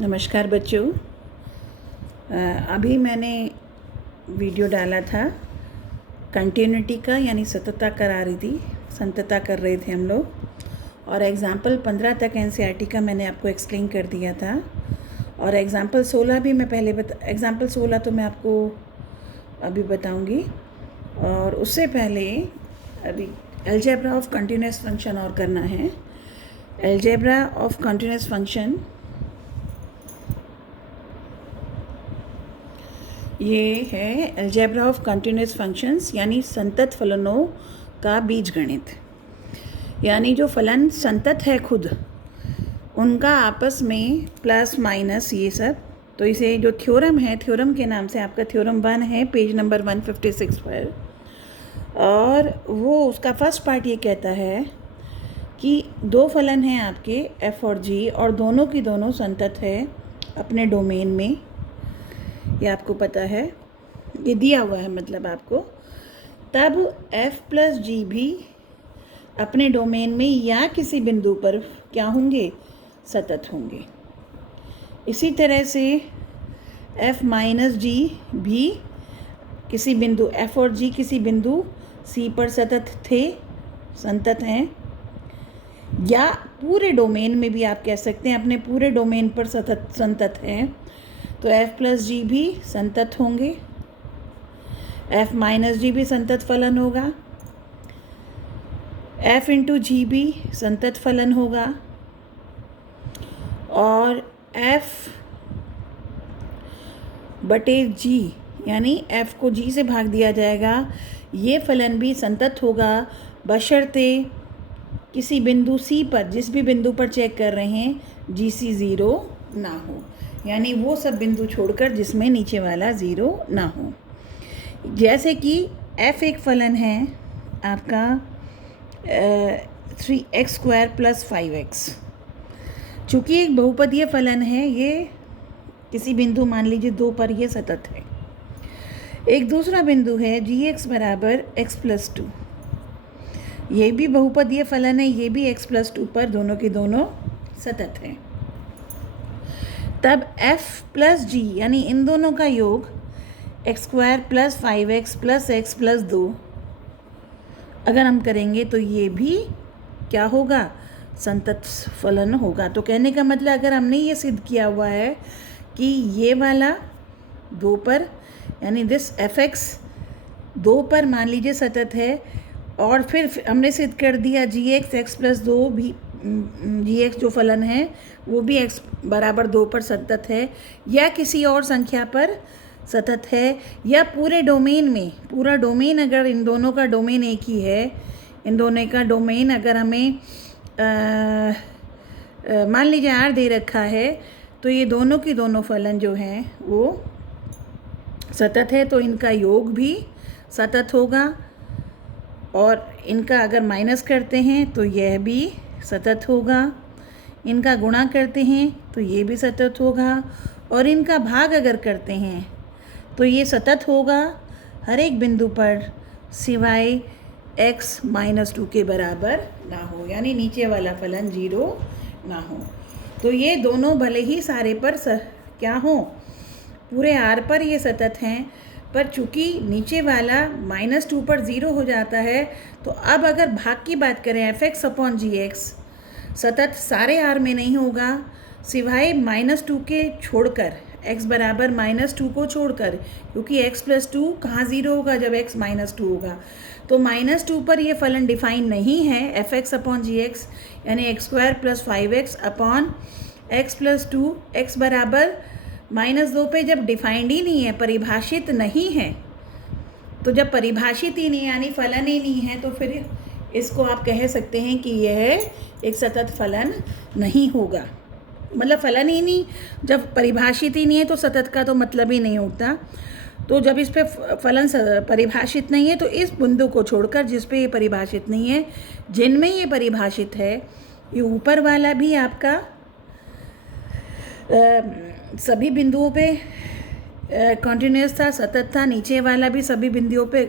नमस्कार बच्चों। अभी मैंने वीडियो डाला था कंटिन्यूटी का, यानी सततता करा रही थी, संततता कर रहे थे हम लोग। और एग्ज़ाम्पल 15 तक एनसीईआरटी का मैंने आपको एक्सप्लेन कर दिया था। और एग्ज़ाम्पल 16 भी मैं पहले एग्ज़ाम्पल 16 तो मैं आपको अभी बताऊंगी। और उससे पहले अभी अलजेब्रा ऑफ कंटिन्यूस फंक्शन और करना है। अलजेब्रा ऑफ कंटिन्यूस फंक्शन ये है अलजेब्रा ऑफ कंटिन्यूस फंक्शंस, यानी संतत फलनों का बीजगणित। यानी जो फलन संतत है खुद, उनका आपस में प्लस माइनस ये सब। तो इसे जो थ्योरम है, थ्योरम के नाम से आपका थ्योरम 1 है पेज नंबर 156 पर। और वो उसका फर्स्ट पार्ट ये कहता है कि दो फलन हैं आपके एफ और जी, और दोनों की दोनों संतत है अपने डोमेन में। ये आपको पता है, ये दिया हुआ है मतलब आपको। तब f प्लस जी भी अपने डोमेन में या किसी बिंदु पर क्या होंगे, सतत होंगे। इसी तरह से f माइनस जी भी किसी बिंदु f और g किसी बिंदु c पर संतत हैं, या पूरे डोमेन में भी आप कह सकते हैं अपने पूरे डोमेन पर संतत हैं। तो f प्लस जी भी संतत होंगे, f माइनस जी भी संतत फलन होगा, f इंटू जी भी संतत फलन होगा, और f बटे जी यानी f को g से भाग दिया जाएगा, ये फलन भी संतत होगा, बशर्ते किसी बिंदु c पर, जिस भी बिंदु पर चेक कर रहे हैं, GC 0 ना हो, यानी वो सब बिंदु छोड़कर जिसमें नीचे वाला 0 ना हो। जैसे कि f एक फलन है आपका 3x² + 5x। चूँकि एक बहुपदीय फलन है, ये किसी बिंदु मान लीजिए 2 पर ये सतत है। एक दूसरा बिंदु है gx = x + 2, ये भी बहुपदीय फलन है, ये भी x + 2 पर दोनों की दोनों सतत हैं। तब f प्लस g यानी इन दोनों का योग x² + 5x + x + 2 अगर हम करेंगे तो ये भी क्या होगा, संतत फलन होगा। तो कहने का मतलब, अगर हमने ये सिद्ध किया हुआ है कि ये वाला 2 पर यानी दिस fx 2 पर मान लीजिए सतत है, और फिर हमने सिद्ध कर दिया gx x + 2 भी, gx जो फलन है वो भी x = 2 पर सतत है, या किसी और संख्या पर सतत है, या पूरे डोमेन में, पूरा डोमेन अगर इन दोनों का डोमेन एक ही है, इन दोनों का डोमेन अगर हमें मान लीजिए R दे रखा है, तो ये दोनों की दोनों फलन जो हैं वो सतत है, तो इनका योग भी सतत होगा। और इनका अगर माइनस करते हैं तो यह भी सतत होगा, इनका गुणा करते हैं तो ये भी सतत होगा, और इनका भाग अगर करते हैं तो ये सतत होगा हर एक बिंदु पर, सिवाय x - 2 के बराबर ना हो, यानी नीचे वाला फलन 0 ना हो। तो ये दोनों भले ही सारे पर क्या हो, पूरे R पर ये सतत हैं, पर चूँकि नीचे वाला -2 पर 0 हो जाता है, तो अब अगर भाग की बात करें fx/gx सतत सारे R में नहीं होगा, सिवाय -2 के छोड़कर, x बराबर -2 को छोड़कर, क्योंकि x + 2 कहाँ 0 होगा, जब x -2 होगा। तो -2 पर ये फलन डिफाइन नहीं है fx/gx, यानी x² + 5x x + 2, x बराबर -2 पे जब डिफाइंड ही नहीं है, परिभाषित नहीं है, तो जब परिभाषित ही नहीं यानी फलन ही नहीं है, तो फिर इसको आप कह सकते हैं कि यह एक सतत फलन नहीं होगा। मतलब फलन ही नहीं, जब परिभाषित ही नहीं है तो सतत का तो मतलब ही नहीं होता। तो जब इस पे फलन परिभाषित नहीं है, तो इस बिंदु को छोड़कर जिस पे ये परिभाषित नहीं है, जिनमें ये परिभाषित है, ये ऊपर वाला भी आपका सभी बिंदुओं पे कंटिन्यूस था, सतत था, नीचे वाला भी सभी बिंदुओं पे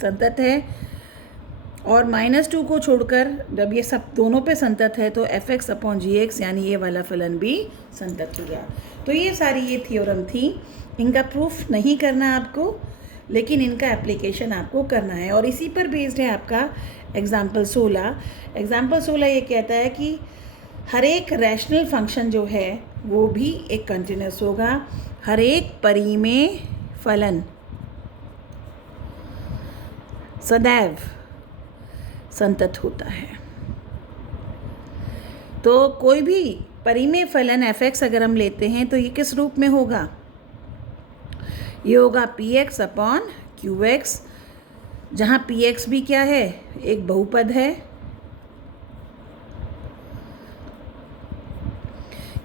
सतत है, और -2 को छोड़कर जब ये सब दोनों पे संतत है तो f(x)/gx यानी ये वाला फलन भी संतत हो गया। तो ये सारी ये थ्योरम थी। इनका प्रूफ नहीं करना आपको, लेकिन इनका एप्लीकेशन आपको करना है और इसी पर बेस्ड है आपका एग्जाम्पल 16। एग्जाम्पल 16 ये कहता है कि हर एक रैशनल फंक्शन जो है वो भी एक कंटिन्यूस होगा, हर एक परिमेय फलन सदैव संतत होता है। तो कोई भी परिमेय फलन f(x) अगर हम लेते हैं तो ये किस रूप में होगा? ये होगा px/qx, जहाँ px भी क्या है? एक बहुपद है।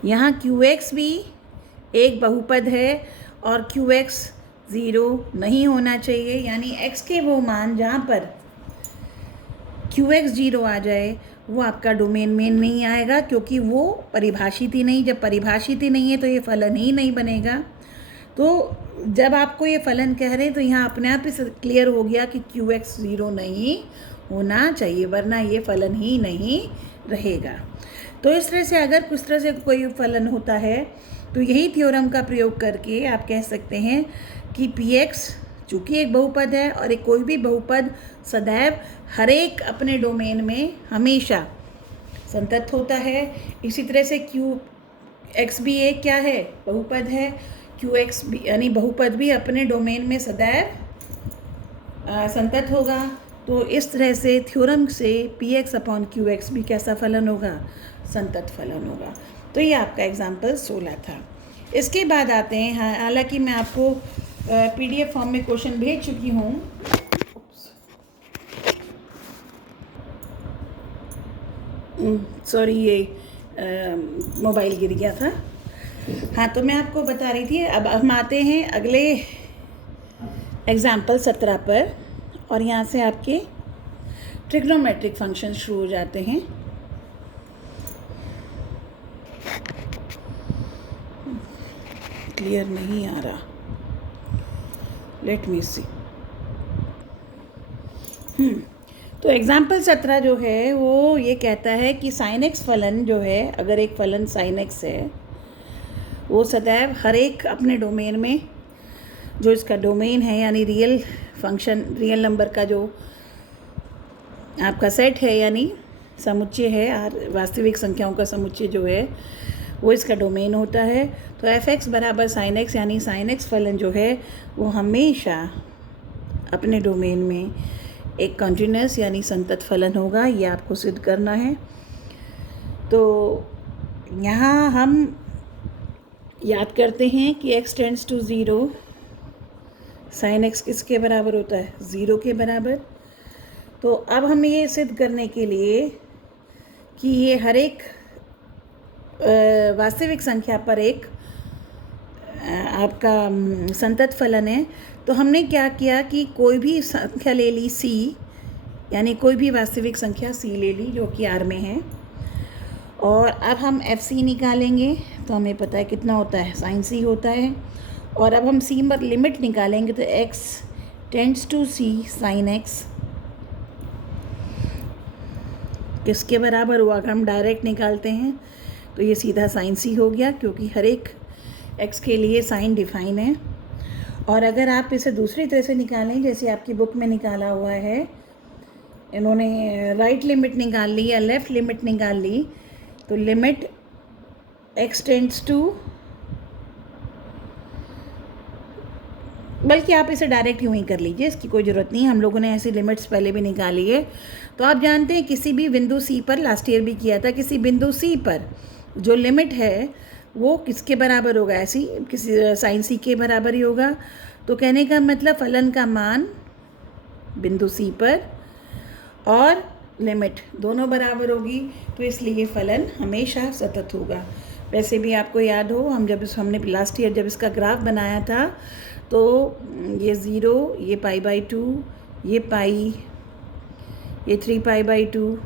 यहाँ qx भी एक बहुपद है और qx 0 नहीं होना चाहिए, यानी x के वो मान जहाँ पर qx 0 आ जाए वो आपका डोमेन में नहीं आएगा, क्योंकि वो परिभाषित ही नहीं। जब परिभाषित ही नहीं है तो ये फलन ही नहीं बनेगा। तो जब आपको ये फलन कह रहे हैं तो यहाँ अपने आप ही क्लियर हो गया कि qx 0 नहीं होना चाहिए, वरना ये फलन ही नहीं रहेगा। तो इस तरह से अगर कुछ तरह से कोई फलन होता है तो यही थ्योरम का प्रयोग करके आप कह सकते हैं कि px चूँकि एक बहुपद है और एक कोई भी बहुपद सदैव हर एक अपने डोमेन में हमेशा संतत होता है। इसी तरह से qx भी एक क्या है? बहुपद है। qx भी यानी बहुपद भी अपने डोमेन में सदैव संतत होगा। तो इस तरह से थ्योरम से px/qx भी कैसा फलन होगा? संतत फलन होगा। तो ये आपका एग्जाम्पल 16 था। इसके बाद आते हैं, हालांकि मैं आपको PDF फॉर्म में क्वेश्चन भेज चुकी हूँ। सॉरी, ये मोबाइल गिर गया था। हाँ, तो मैं आपको बता रही थी। अब हम आते हैं अगले एग्जाम्पल 17 पर, और यहाँ से आपके ट्रिग्नोमेट्रिक फंक्शन शुरू हो जाते हैं। क्लियर नहीं आ रहा, लेट मी सी। तो एग्जाम्पल 17 जो है वो ये कहता है कि sin x फलन जो है, अगर एक फलन sin x है वो सदैव हर एक अपने डोमेन में, जो इसका डोमेन है यानी रियल फंक्शन, रियल नंबर का जो आपका सेट है यानी समुच्चय है, वास्तविक संख्याओं का समुच्चय जो है वो इसका डोमेन होता है। तो f(x) बराबर sin x यानी sin x फलन जो है वो हमेशा अपने डोमेन में एक कंटिन्यूस यानी संतत फलन होगा। ये आपको सिद्ध करना है। तो यहाँ हम याद करते हैं कि x tends to 0, sin x किसके बराबर होता है? 0 के बराबर। तो अब हमें ये सिद्ध करने के लिए कि ये हर एक वास्तविक संख्या पर एक आपका संतत फलन है, तो हमने क्या किया कि कोई भी संख्या ले ली c, यानी कोई भी वास्तविक संख्या c ले ली जो कि R में है, और अब हम FC निकालेंगे। तो हमें पता है कितना होता है? sin c होता है। और अब हम c पर लिमिट निकालेंगे तो x tends to c sin x किसके बराबर हुआ? अगर हम डायरेक्ट निकालते हैं तो ये सीधा sin c हो गया, क्योंकि हर एक x के लिए sin डिफाइन है। और अगर आप इसे दूसरी तरह से निकालें, जैसे आपकी बुक में निकाला हुआ है, इन्होंने राइट लिमिट निकाल ली या लेफ़्ट लिमिट निकाल ली, तो लिमिट x टेंड्स टू, बल्कि आप इसे डायरेक्ट यूँ ही कर लीजिए, इसकी कोई ज़रूरत नहीं है, हम लोगों ने ऐसी लिमिट्स पहले भी निकाली है। तो आप जानते हैं किसी भी बिंदु C पर, लास्ट ईयर भी किया था, किसी बिंदु C पर जो लिमिट है वो किसके बराबर होगा? ऐसी किसी sin c के बराबर ही होगा। तो कहने का मतलब फलन का मान बिंदु C पर और लिमिट दोनों बराबर होगी, तो इसलिए फलन हमेशा सतत होगा। वैसे भी आपको याद हो, हमने लास्ट ईयर जब इसका ग्राफ बनाया था तो ये 0, ये π/2, ये पाई, ये 3π/2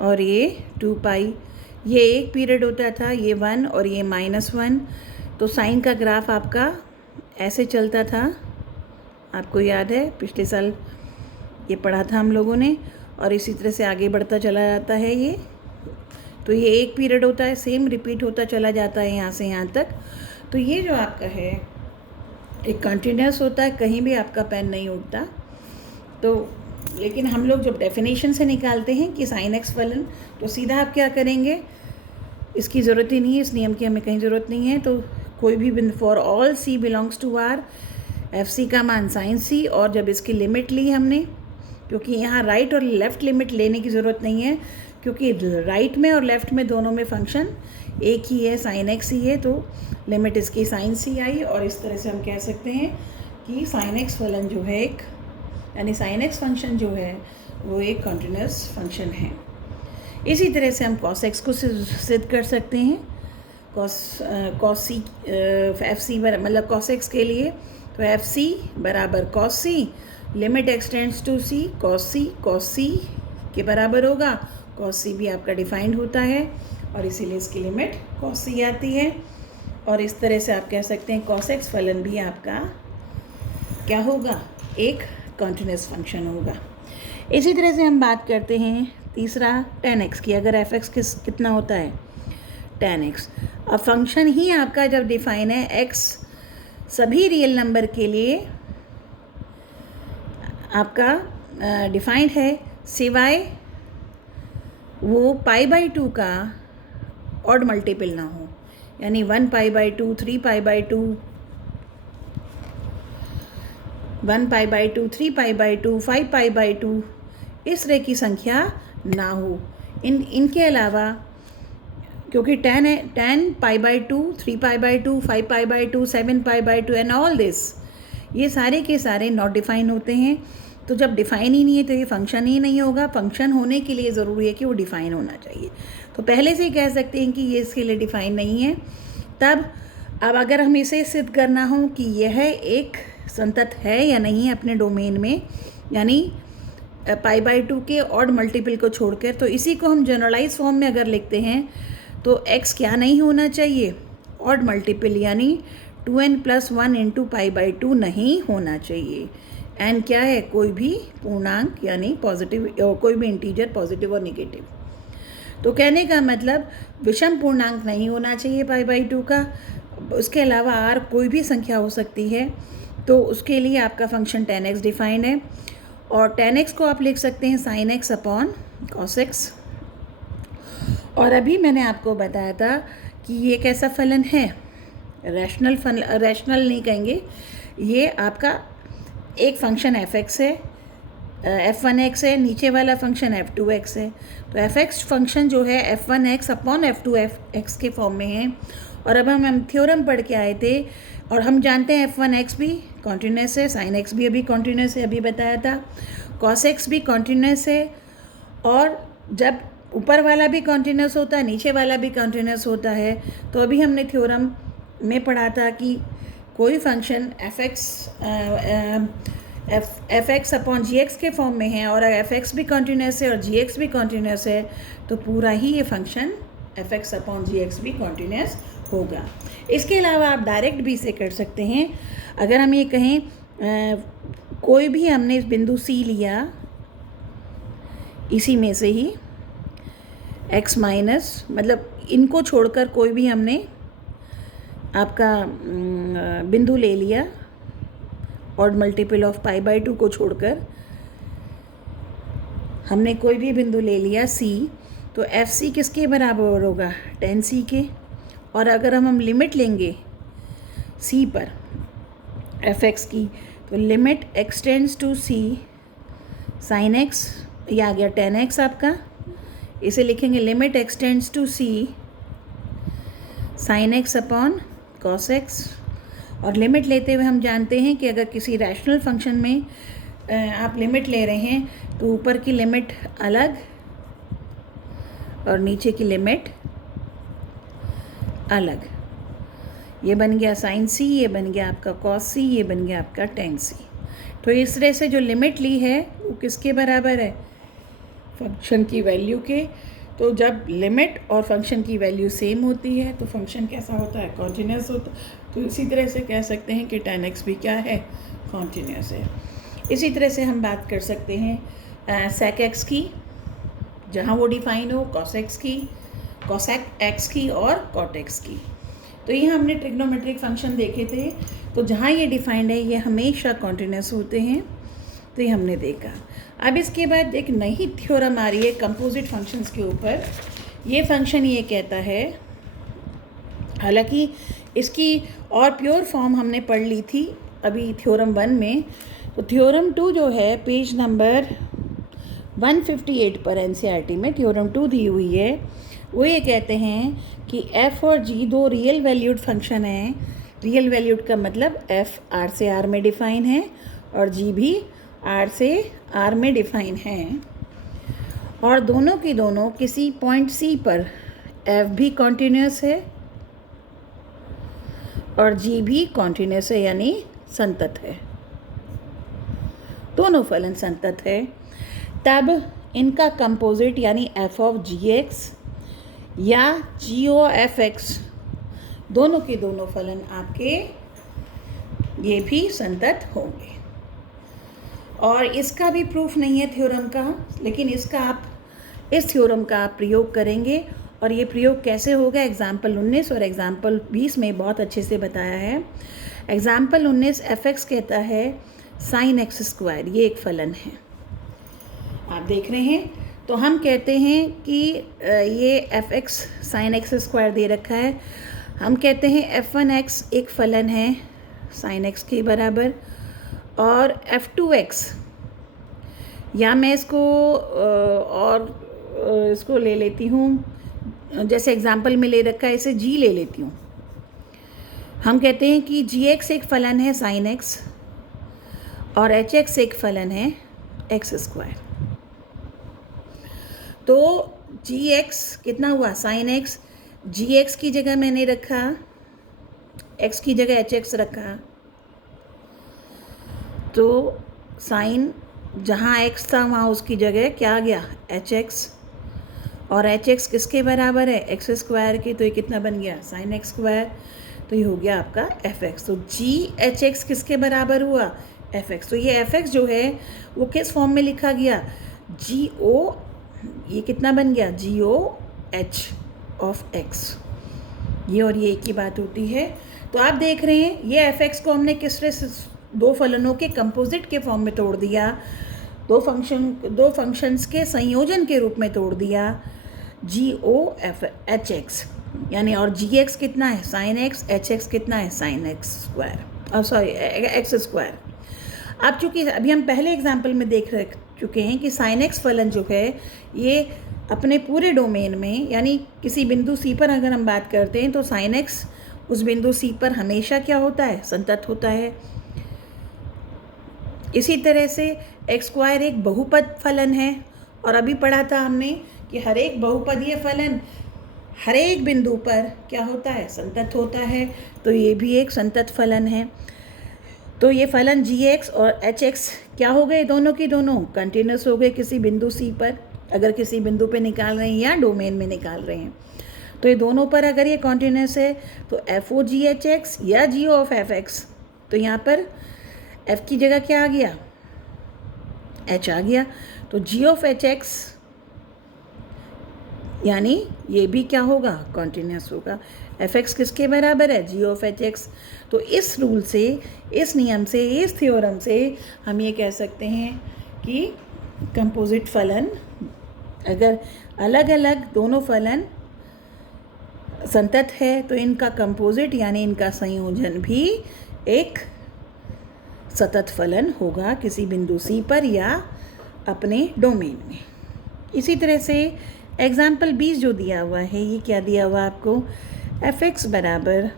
और ये 2π, ये एक पीरियड होता था, ये 1 और ये -1। तो साइन का ग्राफ आपका ऐसे चलता था, आपको याद है पिछले साल ये पढ़ा था हम लोगों ने, और इसी तरह से आगे बढ़ता चला जाता है ये। तो ये एक पीरियड होता है, सेम रिपीट होता चला जाता है यहाँ से यहाँ तक। तो ये जो आपका है एक कंटिन्यूस होता है, कहीं भी आपका पेन नहीं उठता। तो लेकिन हम लोग जब डेफिनेशन से निकालते हैं कि साइन एक्स फलन, तो सीधा आप क्या करेंगे, इसकी ज़रूरत ही नहीं है, इस नियम की हमें कहीं ज़रूरत नहीं है। तो कोई भी बिंदु for all c belongs to R, f c का मान साइन सी, और जब इसकी लिमिट ली हमने, क्योंकि यहाँ राइट और लेफ़्ट लिमिट लेने की ज़रूरत नहीं है, क्योंकि राइट में और लेफ़्ट में दोनों में फंक्शन एक ही है, साइन एक्स ही है, तो लिमिट इसकी साइन सी आई। और इस तरह से हम कह सकते हैं कि साइन एक्स फलन जो है एक, यानी साइन एक्स फंक्शन जो है वो एक कंटिन्यूस फंक्शन है। इसी तरह से हम कॉस एक्स को सिद्ध कर सकते हैं। कॉस सी एफ सी मतलब कॉस एक्स के लिए तो एफ सी बराबर cos C, limit extends to C, cos C के बराबर होगा। कॉस सी भी आपका डिफाइंड होता है और इसीलिए इसकी लिमिट कॉस सी आती है। और इस तरह से आप कह सकते हैं कॉस एक्स फलन भी आपका क्या होगा, एक कंटिन्यूस फंक्शन होगा। इसी तरह से हम बात करते हैं तीसरा tan x की। अगर एफ एक्स कितना होता है, tan x। अब फंक्शन ही आपका जब डिफाइन है x सभी रियल नंबर के लिए आपका डिफाइंड है, सिवाय वो π/2 का ऑड मल्टीपल ना हो, यानी 1π/2, 3π/2, 1π/2, 3π/2, 5π/2 इस तरह की संख्या ना हो। इनके अलावा क्योंकि tan π/2, 3π/2, 5π/2, 7π/2 एंड ऑल दिस, ये सारे के सारे नॉट डिफाइन होते हैं। तो जब डिफाइन ही नहीं है तो ये फंक्शन ही नहीं होगा। फंक्शन होने के लिए ज़रूरी है कि वो डिफाइन होना चाहिए। तो पहले से ही कह सकते हैं कि ये इसके लिए डिफाइन नहीं है। तब अब अगर हम इसे सिद्ध करना हो कि यह एक संतत है या नहीं अपने डोमेन में, यानी π/2 के ऑड मल्टीपल को छोड़कर, तो इसी को हम जनरलाइज फॉर्म में अगर लिखते हैं तो x क्या नहीं होना चाहिए, ऑड मल्टीपल, यानी 2n+1 × π/2 नहीं होना चाहिए। n क्या है, कोई भी पूर्णांक, यानी पॉजिटिव, कोई भी इंटीजर पॉजिटिव और निगेटिव। तो कहने का मतलब विषम पूर्णांक नहीं होना चाहिए π/2 का। उसके अलावा r कोई भी संख्या हो सकती है। तो उसके लिए आपका फंक्शन tan x डिफाइंड है, और tan x को आप लिख सकते हैं sin x upon cos x। और अभी मैंने आपको बताया था कि ये कैसा फलन है, रैशनल नहीं कहेंगे, ये आपका एक फंक्शन f(x) है, f1x है, नीचे वाला फंक्शन f2x है। तो f(x) फंक्शन जो है f1x अपॉन f2x के फॉर्म में है। और अब हम थ्योरम पढ़ के आए थे और हम जानते हैं f1x भी कॉन्टिन्यूस है, sin x भी अभी कॉन्टिन्यूस है, अभी बताया था, cos x भी कॉन्टिन्यूस है। और जब ऊपर वाला भी कॉन्टिन्यूस होता है, नीचे वाला भी कॉन्टिन्यूस होता है, तो अभी हमने थ्योरम में पढ़ा था कि कोई फंक्शन f(x) अपॉन gx के फॉर्म में है और f(x) भी कॉन्टिन्यूस है और gx भी कॉन्टिन्यूस है, तो पूरा ही ये फंक्शन f(x) अपॉन gx भी कॉन्टिन्यूस होगा। इसके अलावा आप डायरेक्ट भी इसे कर सकते हैं। अगर हम ये कहें कोई भी हमने इस बिंदु C लिया, इसी में से ही x माइनस, मतलब इनको छोड़कर कोई भी हमने आपका बिंदु ले लिया, ऑड मल्टीपल ऑफ π/2 को छोड़कर हमने कोई भी बिंदु ले लिया C, तो FC किसके बराबर होगा, tan C के। और अगर हम लिमिट लेंगे C पर f(x) की, तो limit extends to C sin x, ये आ गया tan x आपका, इसे लिखेंगे limit extends to C sin x upon cos x। और लिमिट लेते हुए हम जानते हैं कि अगर किसी रैशनल फंक्शन में आप लिमिट ले रहे हैं तो ऊपर की लिमिट अलग और नीचे की लिमिट अलग। ये बन गया sin c, ये बन गया आपका cos c, ये बन गया आपका tan c। तो इस तरह से जो लिमिट ली है वो किसके बराबर है, फंक्शन की वैल्यू के। तो जब लिमिट और फंक्शन की वैल्यू सेम होती है तो फंक्शन कैसा होता है, कॉन्टिन्यूस होता है। तो इसी तरह से कह सकते हैं कि tan x भी क्या है, कॉन्टिन्यूस है। इसी तरह से हम बात कर सकते हैं सेक एक्स की, जहाँ वो डिफाइन हो, कॉस एक्स की, कॉसेक एक्स की और कॉट एक्स की। तो ये हमने ट्रिग्नोमेट्रिक फंक्शन देखे थे, तो जहाँ ये डिफाइंड है ये हमेशा कॉन्टिन्यूस होते हैं, तो ये हमने देखा। अब इसके बाद एक नई थ्योरम आ रही है कंपोजिट फंक्शंस के ऊपर। ये फंक्शन ये कहता है, हालांकि इसकी और प्योर फॉर्म हमने पढ़ ली थी अभी थ्योरम 1 में, तो थ्योरम 2 जो है पेज नंबर 158 पर एनसीईआरटी में थ्योरम 2 दी हुई है, वो ये कहते हैं कि f और g दो रियल वैल्यूड फंक्शन हैं। रियल वैल्यूड का मतलब f r से r में डिफाइन है और g भी r से r में डिफाइन है, और दोनों की दोनों किसी पॉइंट c पर f भी कॉन्टिन्यूस है और g भी कॉन्टिन्यूस है, यानी संतत है, दोनों फलन संतत है। तब इनका कंपोजिट यानी f ऑफ जी एक्स या जी ओ एफ एक्स, दोनों के दोनों फलन आपके ये भी संतत होंगे। और इसका भी प्रूफ नहीं है थ्योरम का, लेकिन इसका आप इस थ्योरम का आप प्रयोग करेंगे, और ये प्रयोग कैसे होगा एग्जाम्पल 19 और एग्जाम्पल 20 में बहुत अच्छे से बताया है। एग्जाम्पल 19 एफ एक्स कहता है साइन एक्स स्क्वायर, ये एक फलन है, आप देख रहे हैं। तो हम कहते हैं कि ये F X sine X square दे रखा है, हम कहते हैं एफ वन एक्स एक फलन है साइन एक्स के बराबर, और एफ टू एक्स, या मैं इसको इसको ले लेती हूँ, जैसे एग्जाम्पल में ले रखा है इसे जी ले लेती हूँ। हम कहते हैं कि जी एक्स एक फलन है साइन एक्स और एच एक्स एक फलन है एक्स स्क्वायर। तो जी एक्स कितना हुआ साइन एक्स, जी एक्स की जगह मैंने रखा, एक्स की जगह एच एक्स रखा, तो साइन जहाँ एक्स था वहाँ उसकी जगह क्या आ गया एच एक्स, और एच एक्स किसके बराबर है एक्स स्क्वायर के, तो ये कितना बन गया साइन एक्स स्क्वायर, तो ये हो गया आपका एफ एक्स। तो जी एच एक्स किसके बराबर हुआ एफ एक्स। तो ये एफ एक्स जो है वो किस फॉर्म में लिखा गया जी ओ, ये कितना बन गया जी ओ एच ऑफ एक्स, ये और ये एक ही बात होती है। तो आप देख रहे हैं ये एफ एक्स को हमने किस तरह से दो फलनों के कंपोजिट के फॉर्म में तोड़ दिया, दो फंक्शंस के संयोजन के रूप में तोड़ दिया, जी ओ एफ एच एक्स यानी, और जी एक्स कितना है साइन एक्स, एच एक्स कितना है sign X square, sorry x square. अब चूँकि अभी हम पहले एग्जाम्पल में देख चुके हैं कि साइन एक्स फलन जो है ये अपने पूरे डोमेन में, यानी किसी बिंदु सी पर अगर हम बात करते हैं तो साइन एक्स उस बिंदु सी पर हमेशा क्या होता है संतत होता है। इसी तरह से एक्स स्क्वायर एक बहुपद फलन है, और अभी पढ़ा था हमने कि हर एक बहुपदीय फलन हर एक बिंदु पर क्या होता है संतत होता है, तो ये भी एक संतत फलन है। तो ये फलन जी एक्स और एच एक्स क्या हो गए, दोनों की दोनों कंटिन्यूस हो गए किसी बिंदु सी पर, अगर किसी बिंदु पे निकाल रहे हैं या डोमेन में निकाल रहे हैं। तो ये दोनों पर अगर ये कंटिन्यूस है तो f o g h x या g o of f x, तो यहाँ पर एफ की जगह क्या आ गया एच आ गया, तो जी ऑफ एच एक्स यानी ये भी क्या होगा कॉन्टिन्यूस होगा। एफ एक्स किसके बराबर है जी ऑफ एच एक्स। तो इस रूल से, इस नियम से, इस थ्योरम से हम ये कह सकते हैं कि कंपोजिट फलन अगर अलग अलग दोनों फलन संतत है तो इनका कंपोजिट यानी इनका संयोजन भी एक सतत फलन होगा किसी बिंदु सी पर या अपने डोमेन में। इसी तरह से एग्जाम्पल 20 जो दिया हुआ है, ये क्या दिया हुआ आपको, एफ एक्स बराबर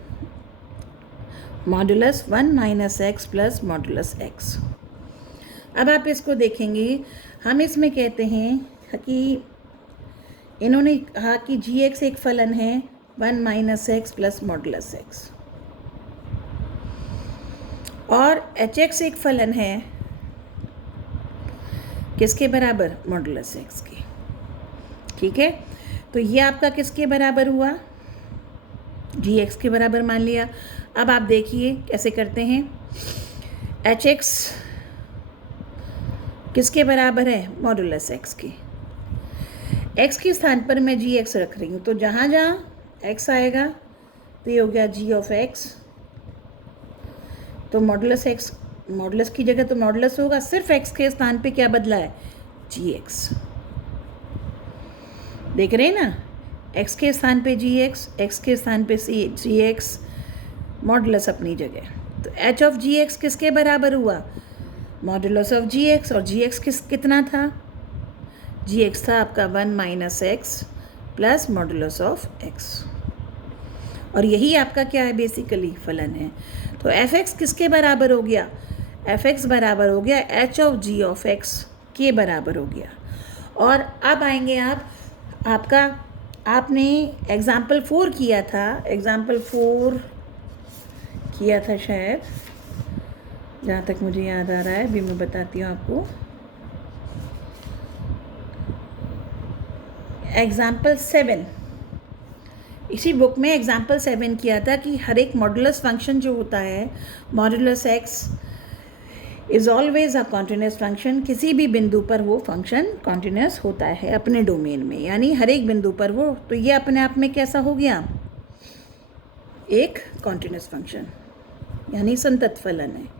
modulus 1 minus x plus modulus x. अब आप इसको देखेंगे, हम इसमें कहते हैं कि इन्होंने कहा कि जी एक्स एक फलन है 1 minus x plus modulus x, और एच एक्स एक फलन है किसके बराबर मॉडुलस एक्स के। ठीक है, तो ये आपका किसके बराबर हुआ जी एक्स के बराबर मान लिया। अब आप देखिए कैसे करते हैं, एच एक्स किसके बराबर है? मॉडुलस एक्स के। एक्स के स्थान पर मैं जी एक्स रख रही हूँ, तो जहाँ जहाँ एक्स आएगा तो ये हो गया जी ऑफ एक्स। तो मॉडुलस एक्स, मॉडुलस की जगह तो मॉडुलस होगा, सिर्फ एक्स के स्थान पे क्या बदला है? जी एक्स। देख रहे हैं ना, एक्स के स्थान पे जी एक्स, एक्स के स्थान पे जी एक्स, मॉडुलस अपनी जगह। तो एच ऑफ जी एक्स किसके बराबर हुआ? Modulus of g x. और जी एक्स कितना था? जी एक्स था आपका 1 minus x plus modulus of x. और यही आपका क्या है? बेसिकली फलन है। तो एफ एक्स किसके बराबर हो गया? एफ एक्स बराबर हो गया h of g of x के बराबर हो गया। और अब आएंगे आपका आपने एग्ज़ाम्पल 4 किया था, एग्ज़ाम्पल 4 किया था शायद, जहाँ तक मुझे याद आ रहा है, अभी मैं बताती हूँ आपको। एग्ज़ाम्पल 7, इसी बुक में एग्ज़ाम्पल 7 किया था कि हर एक मॉडुलस फंक्शन जो होता है, modulus x is always a continuous function. किसी भी बिंदु पर वो फंक्शन कॉन्टिन्यूस होता है अपने डोमेन में, यानी हर एक बिंदु पर वो। तो ये अपने आप में कैसा हो गया? एक कॉन्टिन्यूस फंक्शन, यानी संतत फलन है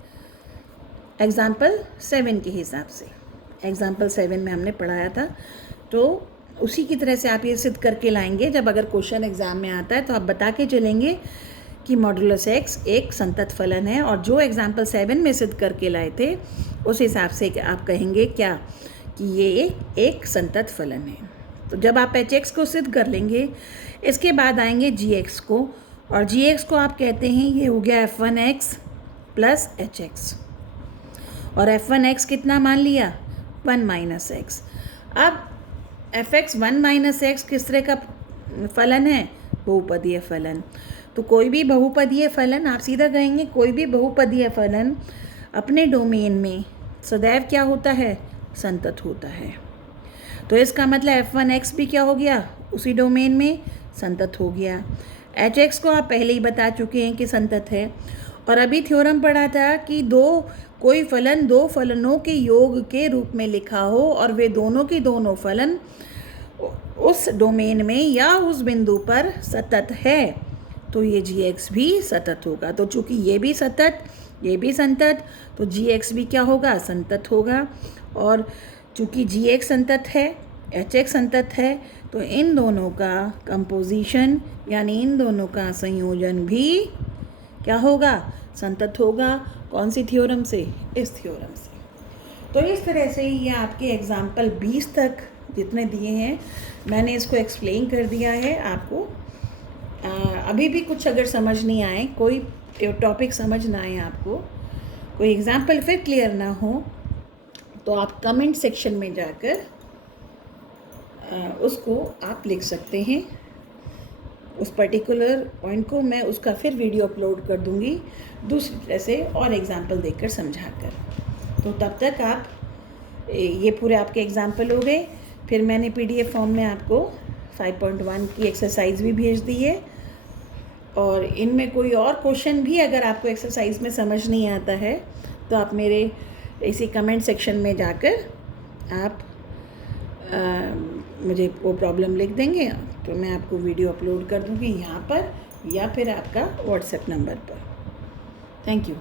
एग्ज़ाम्पल 7 के हिसाब से। एग्ज़ाम्पल 7 में हमने पढ़ाया था, तो उसी की तरह से आप ये सिद्ध करके लाएंगे। जब अगर क्वेश्चन एग्ज़ाम में आता है तो आप बता के चलेंगे कि मॉडुलस एक्स एक संतत फलन है, और जो एग्ज़ाम्पल 7 में सिद्ध करके लाए थे उस हिसाब से आप कहेंगे क्या? कि ये एक संतत फलन है। तो जब आप एच एक्स को सिद्ध कर लेंगे, इसके बाद आएंगे जी एक्स को, और जी एक्स को आप कहते हैं ये हो गया f1 x plus H x. और f1 एक्स कितना मान लिया? 1 माइनस एक्स। अब एफ एक्स 1 माइनस एक्स किस तरह का फलन है? बहुपदीय फलन। तो कोई भी बहुपदीय फलन, आप सीधा कहेंगे कोई भी बहुपदीय फलन अपने डोमेन में सदैव क्या होता है? संतत होता है। तो इसका मतलब f1 एक्स भी क्या हो गया? उसी डोमेन में संतत हो गया। एच एक्स को आप पहले ही बता चुके हैं कि संतत है। और अभी थ्योरम पढ़ा था कि कोई फलन दो फलनों के योग के रूप में लिखा हो और वे दोनों की दोनों फलन उस डोमेन में या उस बिंदु पर सतत है, तो ये जी एक्स भी सतत होगा। तो चूँकि ये भी सतत, ये भी संतत, तो जी एक्स भी क्या होगा? संतत होगा। और चूँकि जी एक्स संतत है, एच एक्स संतत है, तो इन दोनों का कंपोजिशन यानी इन दोनों का संयोजन भी क्या होगा? संतत होगा। कौन सी थ्योरम से? इस थ्योरम से। तो इस तरह से ये आपके एग्ज़ाम्पल 20 तक जितने दिए हैं मैंने इसको एक्सप्लेन कर दिया है आपको। अभी भी कुछ अगर समझ नहीं आए, कोई टॉपिक समझ ना आए आपको, कोई एग्ज़ाम्पल फिर क्लियर ना हो, तो आप कमेंट सेक्शन में जाकर उसको आप लिख सकते हैं। उस पर्टिकुलर पॉइंट को मैं उसका फिर वीडियो अपलोड कर दूंगी दूसरी तरह से और एग्ज़ाम्पल देकर समझाकर। तो तब तक आप ये पूरे आपके एग्ज़ाम्पल हो गए। फिर मैंने PDF फॉर्म में आपको 5.1 की एक्सरसाइज भी भेज दी है, और इनमें कोई और क्वेश्चन भी अगर आपको एक्सरसाइज में समझ नहीं आता है तो आप मेरे इसी कमेंट सेक्शन में जाकर आप मुझे वो प्रॉब्लम लिख देंगे, तो मैं आपको वीडियो अपलोड कर दूँगी यहाँ पर या फिर आपका व्हाट्सएप नंबर पर। Thank you.